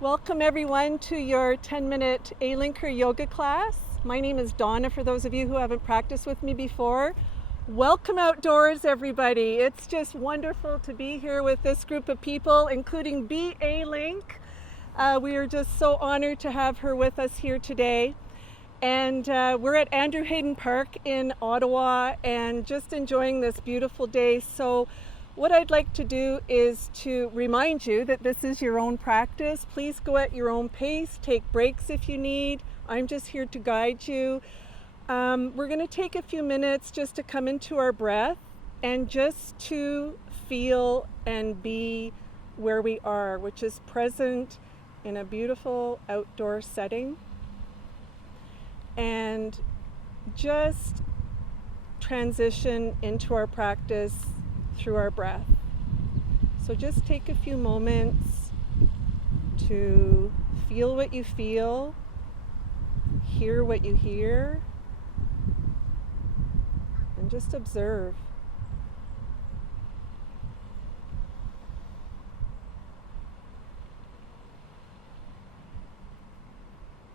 Welcome everyone to your 10-minute Alinker yoga class. My name is Donna, for those of you who haven't practiced with me before. Welcome outdoors, everybody. It's just wonderful to be here with this group of people, including B.A. Link. We are just so honored to have her with us here today. And we're at Andrew Hayden Park in Ottawa and just enjoying this beautiful day. So what I'd like to do is to remind you that this is your own practice. Please go at your own pace, take breaks if you need. I'm just here to guide you. We're going to take a few minutes just to come into our breath and just to feel and be where we are, which is present in a beautiful outdoor setting. And just transition into our practice through our breath. So just take a few moments to feel what you feel, hear what you hear, and just observe.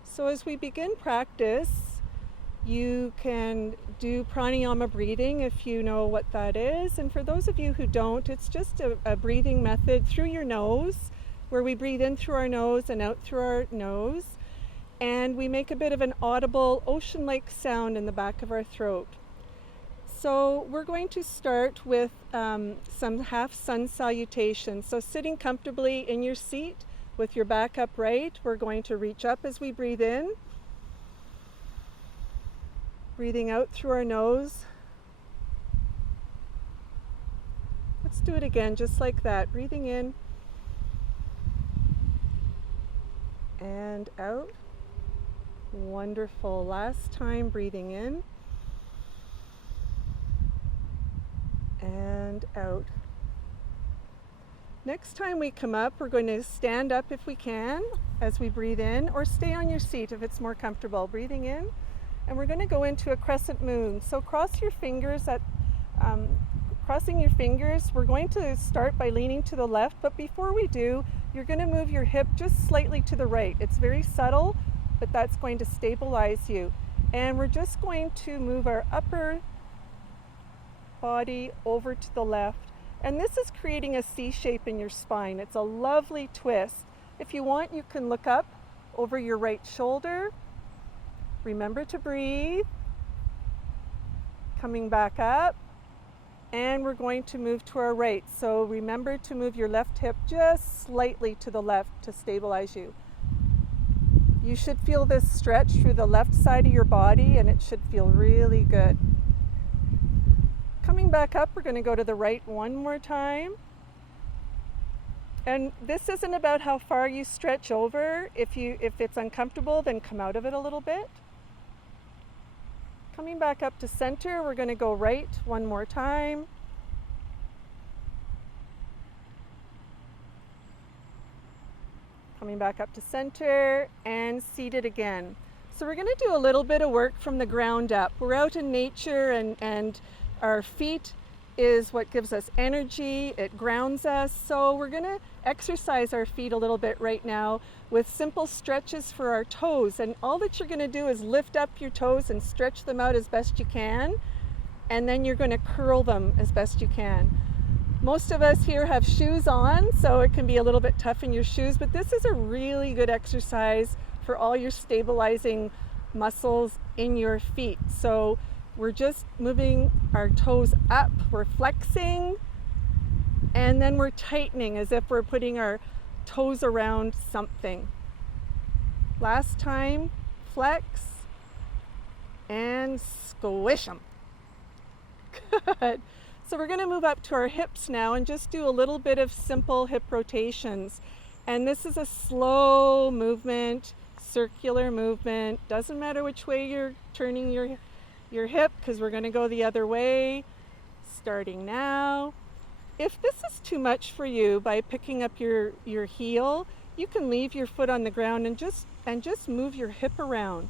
So as we begin practice, you can do pranayama breathing if you know what that is. And for those of you who don't, it's just a breathing method through your nose, where we breathe in through our nose and out through our nose. And we make a bit of an audible ocean-like sound in the back of our throat. So we're going to start with some half sun salutations. So sitting comfortably in your seat with your back upright, we're going to reach up as we breathe in. Breathing out through our nose. Let's do it again, just like that. Breathing in and out. Wonderful. Last time, breathing in and out. Next time we come up, we're going to stand up if we can as we breathe in, or stay on your seat if it's more comfortable. Breathing in. And we're going to go into a crescent moon. So cross your fingers crossing your fingers. We're going to start by leaning to the left, but before we do, you're going to move your hip just slightly to the right. It's very subtle, but that's going to stabilize you. And we're just going to move our upper body over to the left. And this is creating a C shape in your spine. It's a lovely twist. If you want, you can look up over your right shoulder. Remember to breathe, coming back up, and we're going to move to our right. So remember to move your left hip just slightly to the left to stabilize you. You should feel this stretch through the left side of your body, and it should feel really good. Coming back up, we're going to go to the right one more time. And this isn't about how far you stretch over. If it's uncomfortable, then come out of it a little bit. Coming back up to center, we're going to go right one more time. Coming back up to center and seated again. So we're going to do a little bit of work from the ground up. We're out in nature and our feet is what gives us energy, it grounds us. So we're going to exercise our feet a little bit right now with simple stretches for our toes. And all that you're going to do is lift up your toes and stretch them out as best you can. And then you're going to curl them as best you can. Most of us here have shoes on, so it can be a little bit tough in your shoes, but this is a really good exercise for all your stabilizing muscles in your feet. So we're just moving our toes up, we're flexing, and then we're tightening as if we're putting our toes around something. Last time, flex and squish them. Good. So we're going to move up to our hips now and just do a little bit of simple hip rotations. And this is a slow movement, circular movement. Doesn't matter which way you're turning your hip, because we're going to go the other way. Starting now. If this is too much for you, by picking up your heel, you can leave your foot on the ground and just move your hip around.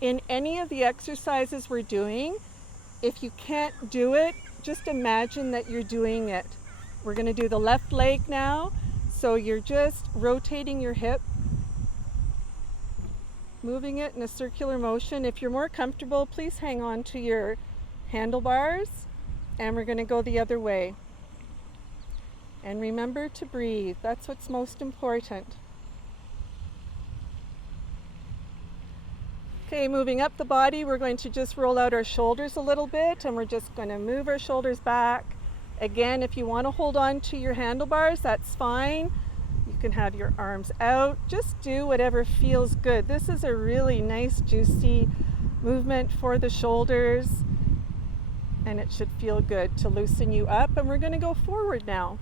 In any of the exercises we're doing, if you can't do it, just imagine that you're doing it. We're going to do the left leg now. So you're just rotating your hip, moving it in a circular motion. If you're more comfortable, please hang on to your handlebars, and we're going to go the other way. And remember to breathe. That's what's most important. Okay, moving up the body, we're going to just roll out our shoulders a little bit, and we're just going to move our shoulders back. Again, if you want to hold on to your handlebars, that's fine. You can have your arms out. Just do whatever feels good. This is a really nice, juicy movement for the shoulders, and it should feel good to loosen you up. And we're going to go forward now.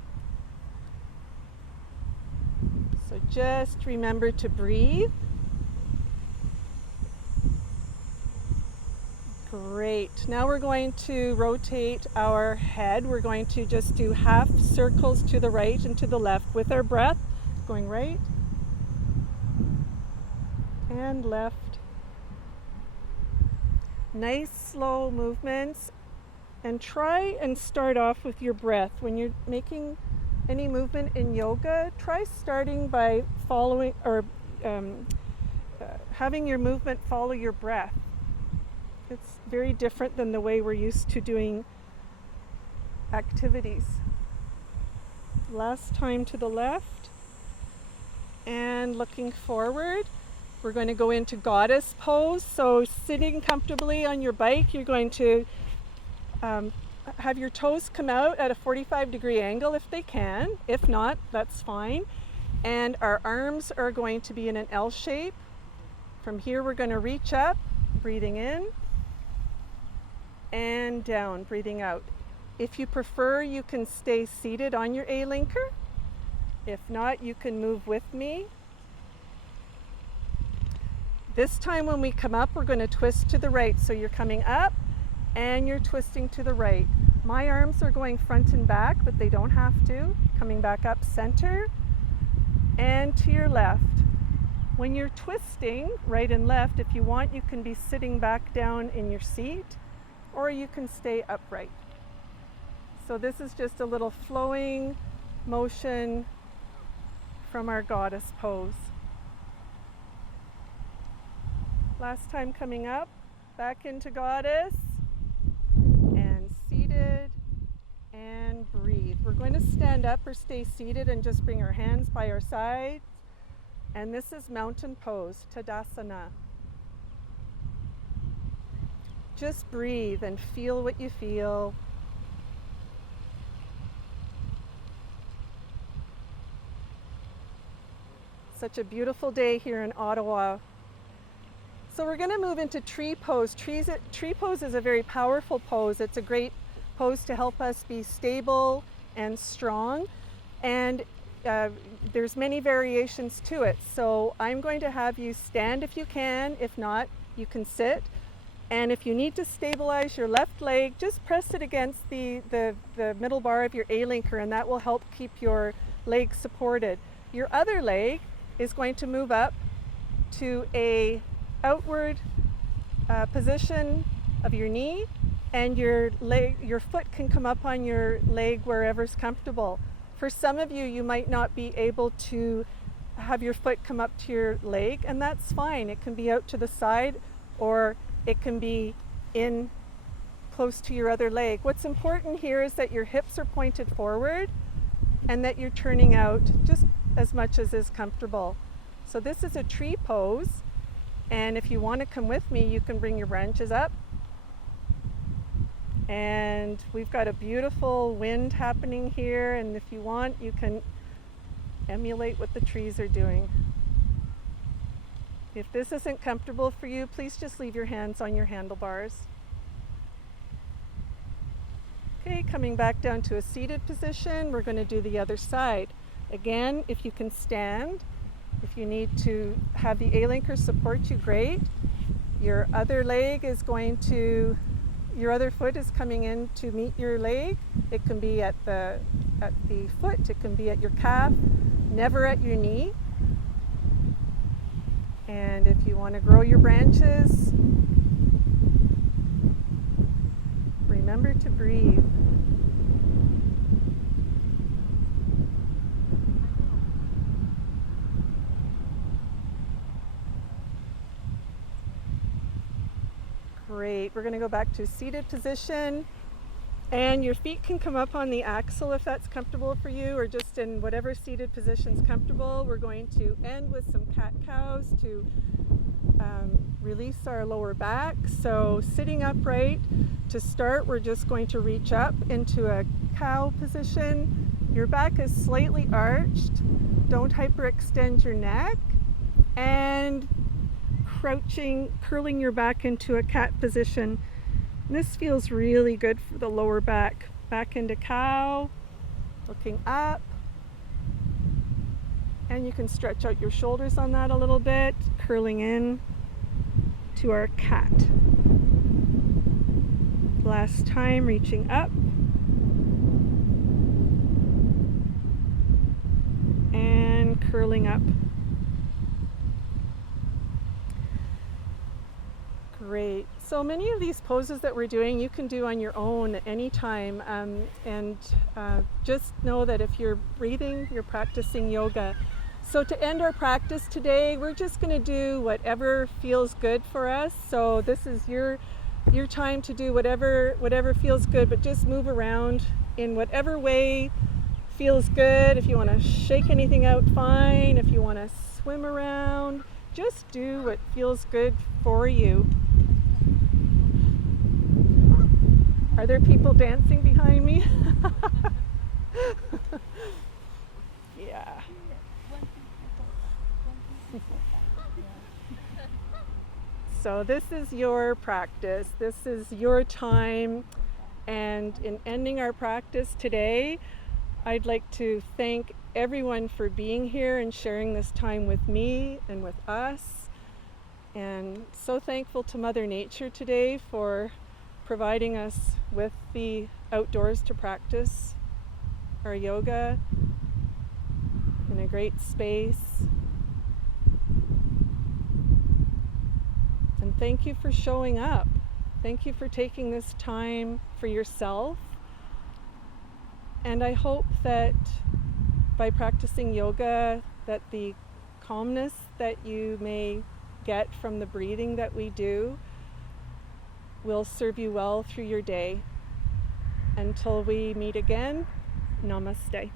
So just remember to breathe. Great. Now we're going to rotate our head. We're going to just do half circles to the right and to the left with our breath. Going right and left. Nice slow movements. And try and start off with your breath. When you're making any movement in yoga, try starting by following or having your movement follow your breath. It's very different than the way we're used to doing activities. Last time to the left and looking forward. We're going to go into goddess pose. So sitting comfortably on your bike, you're going to have your toes come out at a 45-degree angle if they can. If not, that's fine. And our arms are going to be in an L shape. From here, we're going to reach up, breathing in, and down, breathing out. If you prefer, you can stay seated on your Alinker. If not, you can move with me. This time when we come up, we're going to twist to the right. So you're coming up and you're twisting to the right. My arms are going front and back, but they don't have to. Coming back up center and to your left. When you're twisting right and left, if you want, you can be sitting back down in your seat, or you can stay upright. So this is just a little flowing motion from our goddess pose. Last time coming up, back into goddess, and seated, and breathe. We're going to stand up or stay seated and just bring our hands by our sides. And this is mountain pose, Tadasana. Just breathe and feel what you feel. Such a beautiful day here in Ottawa. So we're going to move into tree pose. Tree pose is a very powerful pose. It's a great pose to help us be stable and strong. And there's many variations to it. So I'm going to have you stand if you can. If not, you can sit. And if you need to stabilize your left leg, just press it against the middle bar of your Alinker, and that will help keep your leg supported. Your other leg is going to move up to a outward position of your knee, and your foot can come up on your leg wherever's comfortable. For some of you, you might not be able to have your foot come up to your leg, and that's fine. It can be out to the side, or it can be in close to your other leg. What's important here is that your hips are pointed forward and that you're turning out just as much as is comfortable. So this is a tree pose, and if you want to come with me, you can bring your branches up. And we've got a beautiful wind happening here, and if you want, you can emulate what the trees are doing. If this isn't comfortable for you, please just leave your hands on your handlebars. Okay, coming back down to a seated position, we're going to do the other side. Again, if you can stand, if you need to have the Alinker support you, great. Your other leg is your other foot is coming in to meet your leg. It can be at the foot, it can be at your calf, never at your knee. And if you want to grow your branches, remember to breathe. Great. We're going to go back to seated position. And your feet can come up on the axle if that's comfortable for you, or just in whatever seated position's comfortable. We're going to end with some cat-cows to release our lower back. So sitting upright, to start, we're just going to reach up into a cow position. Your back is slightly arched. Don't hyperextend your neck. And crouching, curling your back into a cat position. This feels really good for the lower back. Back into cow, looking up. And you can stretch out your shoulders on that a little bit, curling in to our cat. Last time, reaching up. And curling up. Great. So many of these poses that we're doing you can do on your own at any time, and just know that if you're breathing, you're practicing yoga. So to end our practice today, we're just going to do whatever feels good for us. So this is your time to do whatever feels good, but just move around in whatever way feels good. If you want to shake anything out, fine. If you want to swim around, just do what feels good for you. Are there people dancing behind me? Yeah. So this is your practice. This is your time. And in ending our practice today, I'd like to thank everyone for being here and sharing this time with me and with us. And so thankful to Mother Nature today for providing us with the outdoors to practice our yoga in a great space. And thank you for showing up. Thank you for taking this time for yourself. And I hope that by practicing yoga, that the calmness that you may get from the breathing that we do will serve you well through your day. Until we meet again, namaste.